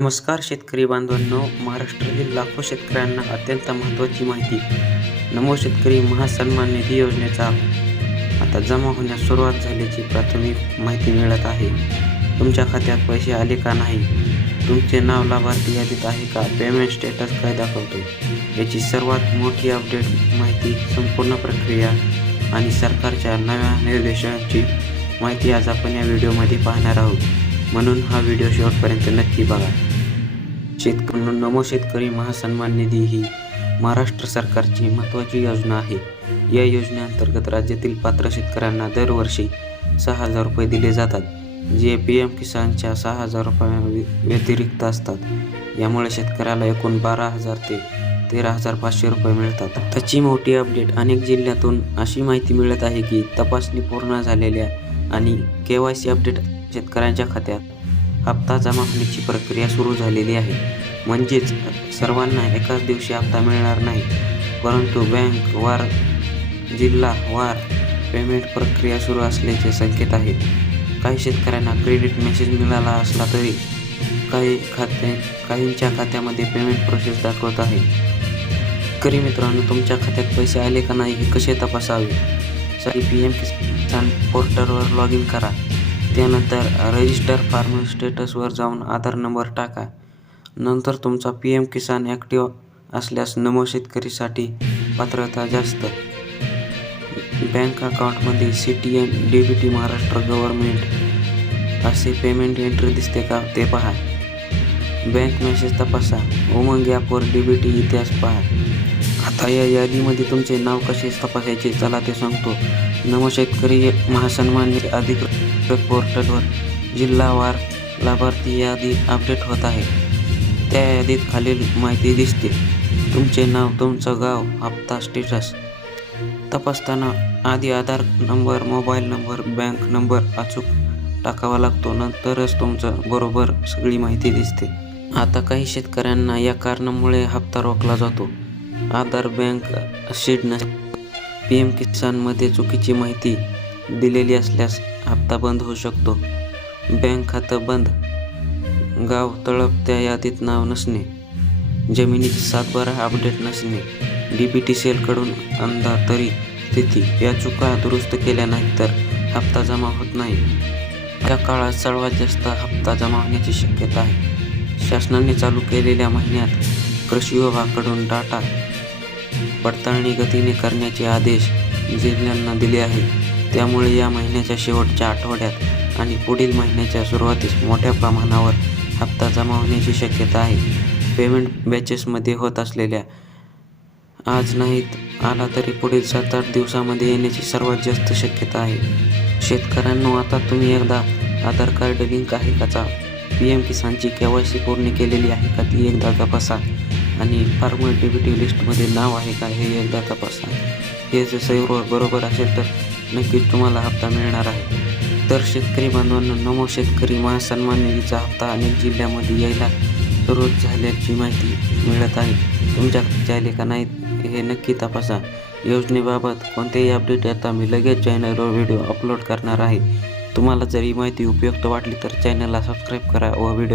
नमस्कार शेतकरी बांधवांनो, महाराष्ट्रातील लाखो शेतकऱ्यांना अत्यंत महत्त्वाची माहिती. नमो शेतकरी महासन्मान निधी योजनेचा आता जमा होण्यास सुरुवात झाल्याची प्राथमिक माहिती मिळत आहे. तुमच्या खात्यात पैसे आले का नाही, तुमचे नाव लाभार्थी यादीत आहे का, पेमेंट स्टेटस काय दाखवते, याची सर्वात मोठी अपडेट माहिती, संपूर्ण प्रक्रिया आणि सरकारच्या नव्या निर्देशांची माहिती आज आपण या व्हिडिओमध्ये पाहणार आहोत. म्हणून हा व्हिडिओ शेवटपर्यंत नक्की बघा. नमो शेतकरी महासन्मान निधी ही महाराष्ट्र सरकारची महत्त्वाची योजना आहे. या योजनेअंतर्गत राज्यातील पात्र शेतकऱ्यांना दरवर्षी 6,000 रुपये दिले जातात, जे PM किसानच्या 6,000 रुपये व्यतिरिक्त असतात. यामुळे शेतकऱ्याला एकूण 12,000 ते 13,500 रुपये मिळतात. त्याची मोठी अपडेट. अनेक जिल्ह्यातून अशी माहिती मिळत आहे की तपासणी पूर्ण झालेल्या आणि KYC अपडेट शेतकऱ्यांच्या खात्यात हप्ता जमा होण्याची प्रक्रिया सुरू झालेली आहे. म्हणजेच सर्वांना एकाच दिवशी हप्ता मिळणार नाही, परंतु बँक वार, जिल्हा वार पेमेंट प्रक्रिया सुरू असल्याचे संकेत आहेत. काही शेतकऱ्यांना क्रेडिट मेसेज मिळाला असला तरी काहींच्या खात्यामध्ये पेमेंट प्रोसेस दाखवत आहे. शेतकरी मित्रांनो, तुमच्या खात्यात पैसे आले का नाही हे कसे तपासावे? PM किसान पोर्टलवर लॉग इन करा. त्यानंतर रजिस्टर फार्मर स्टेटसवर जाऊन आधार नंबर टाका. नंतर तुमचा PM किसान ॲक्टिव्ह असल्यास नमो शेतकरीसाठी पात्रता जास्त. बँक अकाउंटमध्ये CTN DBT महाराष्ट्र गव्हर्नमेंट असे पेमेंट एंट्री दिसते का ते पहा. बँक मेसेज तपासा. उमंग ॲपवर DBT इतिहास पहा. आता या यादीमध्ये तुमचे नाव कसे तपासायचे चला ते सांगतो. नमो शेतकरी महासन्मान अधिकृत पोर्टलवर जिल्हावार लाभार्थी यादी अपडेट होत आहे. त्या यादीत खालील माहिती दिसते: तुमचे नाव, तुमचं गाव, हप्ता स्टेटस. तपासताना आधी Aadhaar number, mobile number, bank number अचूक टाकावा लागतो. नंतरच तुमचं बरोबर सगळी माहिती दिसते. आता काही शेतकऱ्यांना या कारणामुळे हप्ता रोखला जातो. आधार बँक शीट नसते. PM किसानमध्ये चुकीची माहिती दिलेली असल्यास हप्ता बंद होऊ शकतो. बँक खातं बंद, गाव तळप त्या यादीत नाव नसणे, जमिनीची सातबारा अपडेट नसणे, DBT सेलकडून अंधातरी स्थिती. या चुका दुरुस्त केल्या नाहीत तर हप्ता जमा होत नाही. या काळात सर्वात जास्त हप्ता जमा होण्याची शक्यता आहे. शासनाने चालू केलेल्या महिन्यात कृषी विभागाकडून डाटा पडताळणी गतीने करण्याचे आदेश जिल्ह्यांना दिले आहेत. त्यामुळे या महिन्याच्या शेवटच्या आठवड्यात आणि पुढील महिन्याच्या सुरुवातीस मोठ्या प्रमाणावर हप्ता जमा होण्याची शक्यता आहे. पेमेंट बॅचेसमध्ये होत असलेल्या आज नाहीत आला तरी पुढील 7-8 दिवसामध्ये येण्याची सर्वात जास्त शक्यता आहे. शेतकऱ्यांनो, आता तुम्ही एकदा आधार कार्ड लिंक आहे का, PM किसानची KYC पूर्ण केलेली आहे का ती एकदा तपासा आणि फार्मर DBT लिस्टमध्ये नाव आहे का हे एकदा तपासा. हे जर सर्व बरोबर असेल तर नक्कीच तुम्हाला हप्ता मिळणार आहे. तर शेतकरी बांधवांनो, नमो शेतकरी महासन्मान निधीचा हप्ता अनेक जिल्ह्यामध्ये यायला सुरुवात झाल्याची माहिती मिळत आहे. तुमच्या खात्यात आले का नाहीत हे नक्की तपासा. योजनेबाबत कोणतेही अपडेट येता मी लगेच चॅनलवर व्हिडिओ अपलोड करणार आहे. तुम्हाला जर ही माहिती उपयुक्त वाटली तर चॅनलला सबस्क्राईब करा व व्हिडिओ